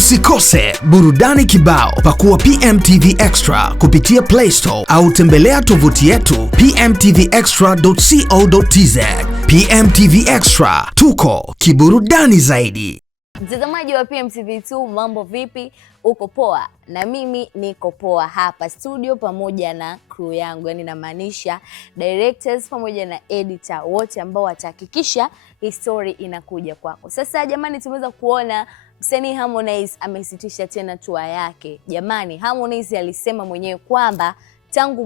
Usikose burudani kibao. Pakua PMTV Extra kupitia Play Store au tembelea tovuti yetu pmtvextra.co.tz. PMTV Extra, tuko kiburudani zaidi. Mtazamaji wa PMTV2, mambo vipi? Uko poa? Na mimi niko poa hapa studio pamoja na crew yangu, yani namaanisha directors pamoja na editor wote ambao watahakikisha hii story inakuja kwako. Sasa jamani, tumeweza kuona msanii Harmonize amesitisha tena tour yake. Jamani, Harmonize alisema mwenyewe kwamba tangu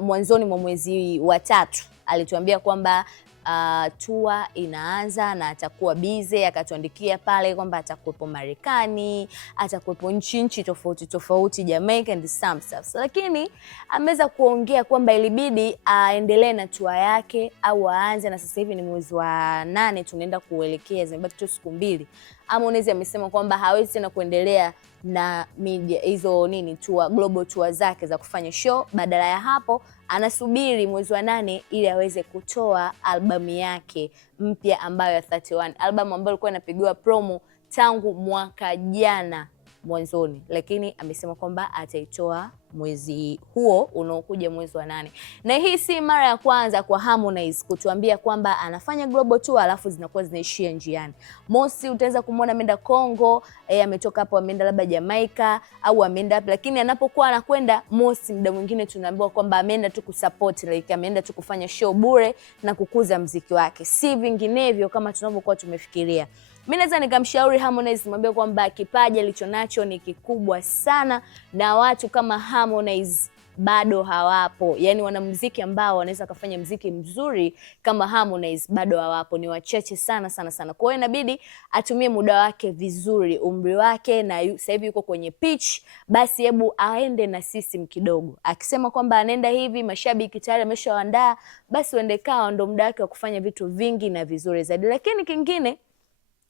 mwanzoni mwa mwezi wa 3 alituambia kwamba tour inaanza na atakuwa busy. Akatuandikia pale kwamba atakuwepo Marekani, atakuwepo nchi tofauti Jamaica and some stuff. Lakini ameweza kuongea kwamba ilibidi aendelee na tour yake au aanze, na sasa hivi ni mwezi wa 8 tunaenda kuelekea, zimebaki tu siku 2. Harmonize amesema kwamba hawezi tena kuendelea na media hizo tour, global tour zake za kufanya show. Badala ya hapo anasubiri mwezi wa 8 ili aweze kutoa albamu yake mpya ambayo ya 31, albamu ambayo ilikuwa inapigiwa promo tangu mwaka jana mwanzoni, lakini amesema kwamba ataitoa mwezi huo unaokuja, mwezi wa 8. Na hii si mara ya kwanza kwa Harmonize kutuambia kwamba anafanya global tour alafu zinakuwa zinaishia njiani. Mosi utaweza kumuona ameenda Kongo, ametoka hapo ameenda labda Jamaica au ameenda hapo, lakini anapokuwa anakwenda Mosi, muda mwingine tunaambiwa kwamba ameenda tu kusupport, like ameenda tu kufanya show bure na kukuza mziki wake, si vinginevyo kama tunavyokuwa tumefikiria. Mimi naweza nikamshauri Harmonize, mwambie kwamba kipaji alichonacho ni kikubwa sana, na watu kama Harmonize bado hawapo. Yani wanamuziki ambao wanaweza kufanya muziki mzuri kama Harmonize bado hawapo, ni wachache sana. Kwa hiyo inabidi atumie muda wake vizuri, umri wake, na sasa hivi yuko kwenye pitch, basi hebu aende na system kidogo. Akisema kwamba anaenda hivi, mashabiki tayari ameshaandaa, basi uende kao, ndo muda wake wa kufanya vitu vingi na vizuri zaidi. Lakini kingine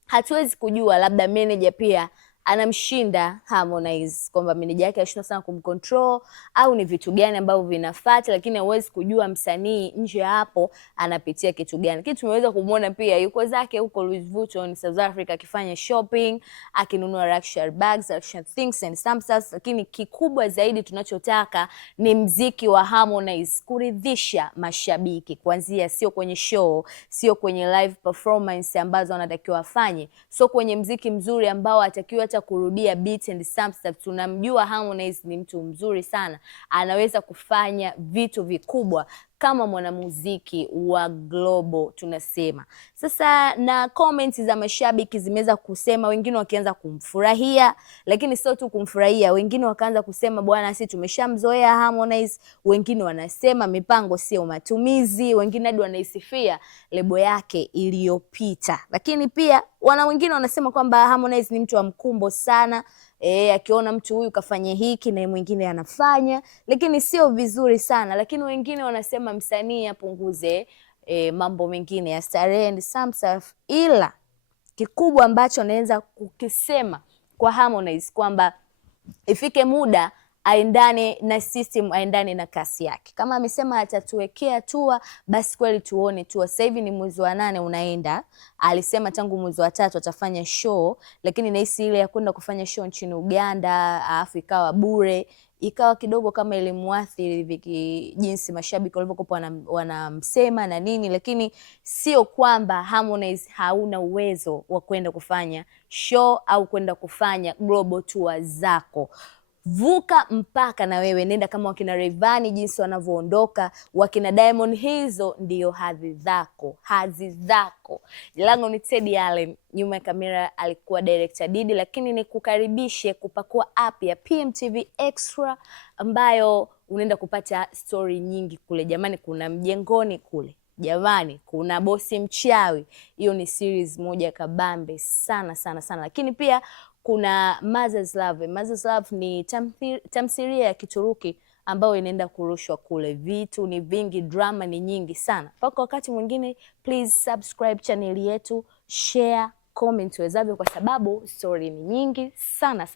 hatuwezi kujua, labda manager pia anamshinda Harmonize, kwamba manager yake anashinda sana kumcontrol au ni vitu gani ambavyo vinafuata, lakini hauwezi kujua msanii nje hapo anapitia kitu gani. Kitu tumeweza kumuona pia yuko zake huko Louis Vuitton South Africa akifanya shopping, akinunua luxury bags, luxury things and some stuff. Lakini kikubwa zaidi tunachotaka ni mziki wa Harmonize kuridhisha mashabiki, kuanzia sio kwenye show, sio kwenye live performance ambazo anatakiwa afanye, sio kwenye mziki mzuri ambao atakiwa kurudia beat and some stuff. Tunamjua Harmonize ni mtu mzuri sana, anaweza kufanya vitu vikubwa kama mwanamuziki wa global tunasema. Sasa na comments za mashabiki zimeweza kusema, wengine wakianza kumfurahia, lakini sio tu kumfurahia, wengine wakaanza kusema bwana, sisi tumeshamzoea Harmonize. Wengine wanasema mipango sio matumizi, wengine hadi wanaisifia lebo yake iliyopita. Lakini pia wengine wanasema kwamba Harmonize ni mtu wa mkumbo sana, akiona mtu huyu kafanya hiki na mwingine anafanya, lakini sio vizuri sana. Lakini wengine wanasema msanii apunguze mambo mengine ya starehe and some stuff, ila kikubwa ambacho naweza kukisema kwa Harmonize kwamba ifike muda aendane na system, aendane na kasi yake. Kama amesema atatuwekea tour, basi kweli tuone tour. Sasa hivi ni mwezi wa 8 unaenda. Alisema tangu mwezi wa 3 atafanya show, lakini nahisi ile ya kwenda kufanya show nchini Uganda alafu ikawa bure, ikawa kidogo kama ile muathiri jinsi mashabiki walivyokuwa wanamsema na nini. Lakini sio kwamba Harmonize hauna uwezo wa kwenda kufanya show au kwenda kufanya global tour zako. Vuka mpaka na wewe, nenda kama wakina Rayvanny jinsi wanavyoondoka, wakina Diamond, hizo ndio hadhi zako. Lango ni Teddy Allen, nyuma ya kamera alikuwa director Didi. Lakini nikukaribishe kupakua app ya PMTV Extra ambayo unaenda kupata story nyingi kule. Jamani, kuna Mjengoni kule, jamani kuna Bosi Mchawi, hiyo ni series moja kabambe sana. Lakini pia kuna Mother's Love. Mother's Love ni tamthilia ya Kituruki ambayo inaenda kurushwa kule. Vitu ni vingi, drama ni nyingi sana. Mpaka wakati mwingine, please subscribe channel yetu, share, comment wezavyo, kwa sababu story ni nyingi sana.